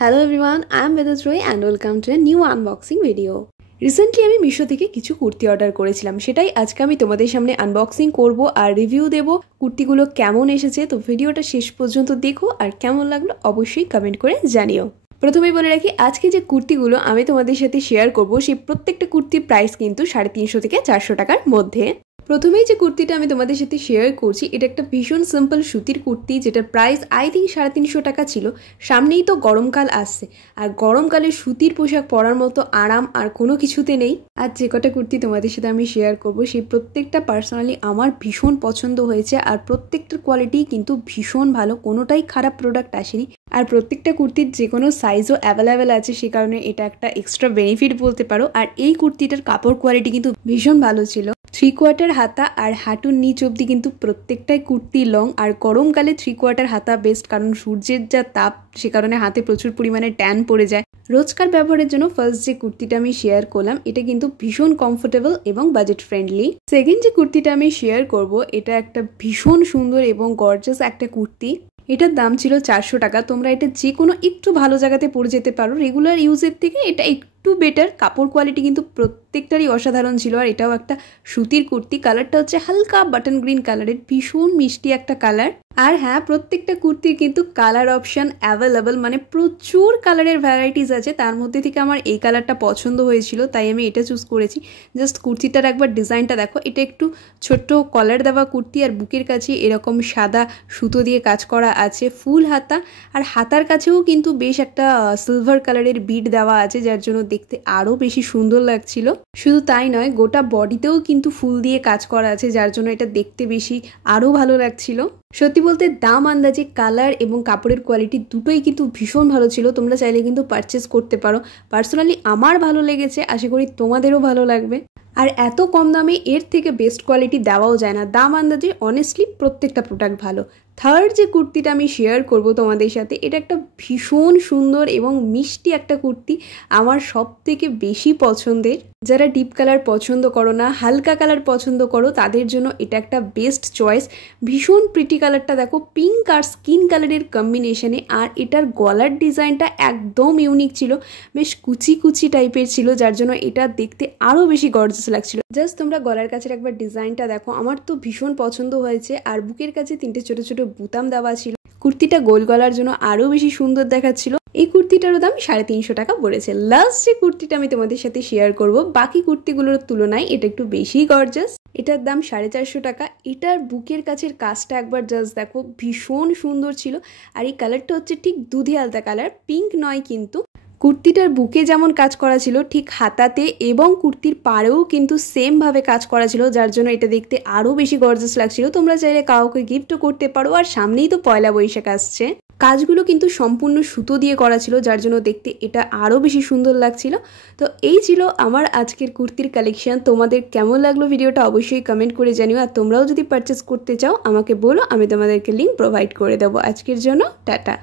Hello everyone, I am Vedant Roy and welcome to a new unboxing video. Recently আমি মিশো থেকে কিছু kurti order করেছিলাম, সেটাই আজকে আমি তোমাদের সামনে আনবক্সিং করব আর রিভিউ দেব কুর্তিগুলো কেমন এসেছে। তো ভিডিওটা শেষ পর্যন্ত দেখো আর কেমন লাগলো অবশ্যই কমেন্ট করে জানিও। প্রথমেই বলে রাখি, আজকে যে কুর্তিগুলো আমি তোমাদের সাথে শেয়ার করব সেই প্রত্যেকটা কুর্তির প্রাইস কিন্তু 350 থেকে 400 টাকার মধ্যে। প্রথমেই যে কুর্তিটা আমি তোমাদের সাথে শেয়ার করছি এটা একটা ভীষণ সিম্পল সুতির কুর্তি, যেটার প্রাইস আই থিঙ্ক 350 টাকা ছিল। সামনেই তো গরমকাল আসছে আর গরমকালে সুতির পোশাক পরার মতো আরাম আর কোনো কিছুতে নেই। আর যে কটা কুর্তি তোমাদের সাথে আমি শেয়ার করব সেই প্রত্যেকটা পার্সোনালি আমার ভীষণ পছন্দ হয়েছে আর প্রত্যেকটার কোয়ালিটি কিন্তু ভীষণ ভালো, কোনোটাই খারাপ প্রোডাক্ট আসেনি। আর প্রত্যেকটা কুর্তির যে কোনো সাইজও অ্যাভেলেবেল আছে, সে কারণে এটা একটা এক্সট্রা বেনিফিট বলতে পারো। আর এই কুর্তিটার কাপড় কোয়ালিটি কিন্তু ভীষণ ভালো ছিল। 3/4 হাতা আর হাঁটুর নিচ অব্দি কিন্তু প্রত্যেকটাই কুর্তি লং। আর গরমকালে 3/4 হাতা বেস্ট, কারণ সূর্যের যা তাপ সে কারণে হাতে প্রচুর পরিমাণে ট্যান পড়ে যায়। রোজকার ব্যবহারের জন্য ফার্স্ট যে কুর্তিটা আমি শেয়ার করলাম এটা কিন্তু ভীষণ কমফোর্টেবল এবং বাজেট ফ্রেন্ডলি। সেকেন্ড যে কুর্তিটা আমি শেয়ার করব এটা একটা ভীষণ সুন্দর এবং গর্জাস একটা কুর্তি। এটার দাম ছিল 400 টাকা। তোমরা এটা যে কোনো একটু ভালো জায়গাতে পরে যেতে পারো, রেগুলার ইউজের থেকে এটা একটু বেটার। কাপড় কোয়ালিটি কিন্তু প্রত্যেকটারই অসাধারণ ছিল। আর এটাও একটা সুতির কুর্তি, কালারটা হচ্ছে হালকা বাটন গ্রিন কালারের, ভীষণ মিষ্টি একটা কালার। আর হ্যাঁ, প্রত্যেকটা কুর্তির কিন্তু কালার অপশন অ্যাভেলেবল, মানে প্রচুর কালারের ভ্যারাইটিস আছে। তার মধ্যে থেকে আমার এই কালারটা পছন্দ হয়েছিল তাই আমি এটা চুজ করেছি। জাস্ট কুর্তিটার একবার ডিজাইনটা দেখো, এটা একটু ছোট্ট কলার দেওয়া কুর্তি আর বুকের কাছে এরকম সাদা সুতো দিয়ে কাজ করা আছে, ফুল হাতা। আর হাতার কাছেও কিন্তু বেশ একটা সিলভার কালারের বিড দেওয়া আছে, যার জন্য দেখতে আরও বেশি সুন্দর লাগছিল। শুধু তাই নয়, গোটা বডিতেও কিন্তু ফুল দিয়ে কাজ করা আছে, যার জন্য এটা দেখতে বেশি আরও ভালো লাগছিল। সত্যি বলতে দাম আন্দাজে কালার এবং কাপড়ের কোয়ালিটি দুটোই কিন্তু ভীষণ ভালো ছিল। তোমরা চাইলে কিন্তু পারচেস করতে পারো। পার্সোনালি আমার ভালো লেগেছে, আশা করি তোমাদেরও ভালো লাগবে। আর এত কম দামে এর থেকে বেস্ট কোয়ালিটি দেওয়াও যায় না। দাম আন্দাজে অনেস্টলি প্রত্যেকটা প্রোডাক্ট ভালো। থার্ড যে কুর্তিটা আমি শেয়ার করব তোমাদের সাথে, এটা একটা ভীষণ সুন্দর এবং মিষ্টি একটা কুর্তি, আমার সব থেকে বেশি পছন্দের। যারা ডিপ কালার পছন্দ করো না, হালকা কালার পছন্দ করো, তাদের জন্য এটা একটা বেস্ট চয়েস। ভীষণ প্রিটি কালারটা দেখো, পিঙ্ক আর স্কিন কালারের কম্বিনেশনে। আর এটার গলার ডিজাইনটা একদম ইউনিক ছিল, বেশ কুচি কুচি টাইপের ছিল, যার জন্য এটা দেখতে আরও বেশি গর্জাস লাগছিল। জাস্ট তোমরা গলার কাছের একবার ডিজাইনটা দেখো, আমার তো ভীষণ পছন্দ হয়েছে। আর বুকের কাছে 3টে ছোট ছোট বুতাম দেওয়া ছিল, কুর্তিটা গোল গলার জন্য আরও বেশি সুন্দর দেখাচ্ছিল। এই কুর্তিটারও দাম 350 টাকা পড়েছে। লাস্ট যে কুর্তিটা আমি তোমাদের সাথে শেয়ার করব, বাকি কুর্তিগুলোর তুলনায় এটা একটু বেশি গর্জাস। এটার দাম 450 টাকা। এটার বুকের কাছের কাজটা একবার জাস্ট দেখো, ভীষণ সুন্দর ছিল। আর এই কালারটা হচ্ছে ঠিক দুধে আলতা কালার, পিঙ্ক নয় কিন্তু। কুর্তিটার বুকে যেমন কাজ করা ছিল, ঠিক হাতাতে এবং কুর্তির পাড়েও কিন্তু সেমভাবে কাজ করা ছিল, যার জন্য এটা দেখতে আরও বেশি গর্জাস লাগছিল। তোমরা চাইলে কাউকে গিফটও করতে পারো। আর সামনেই তো পয়লা বৈশাখ আসছে। কাজগুলো কিন্তু সম্পূর্ণ সুতো দিয়ে করা ছিল, যার জন্য দেখতে এটা আরও বেশি সুন্দর লাগছিল। তো এই ছিল আমার আজকের কুর্তির কালেকশন। তোমাদের কেমন লাগলো ভিডিওটা অবশ্যই কমেন্ট করে জানিও। আর তোমরাও যদি পারচেস করতে চাও আমাকে বলো, আমি তোমাদেরকে লিঙ্ক প্রোভাইড করে দেবো। আজকের জন্য টাটা।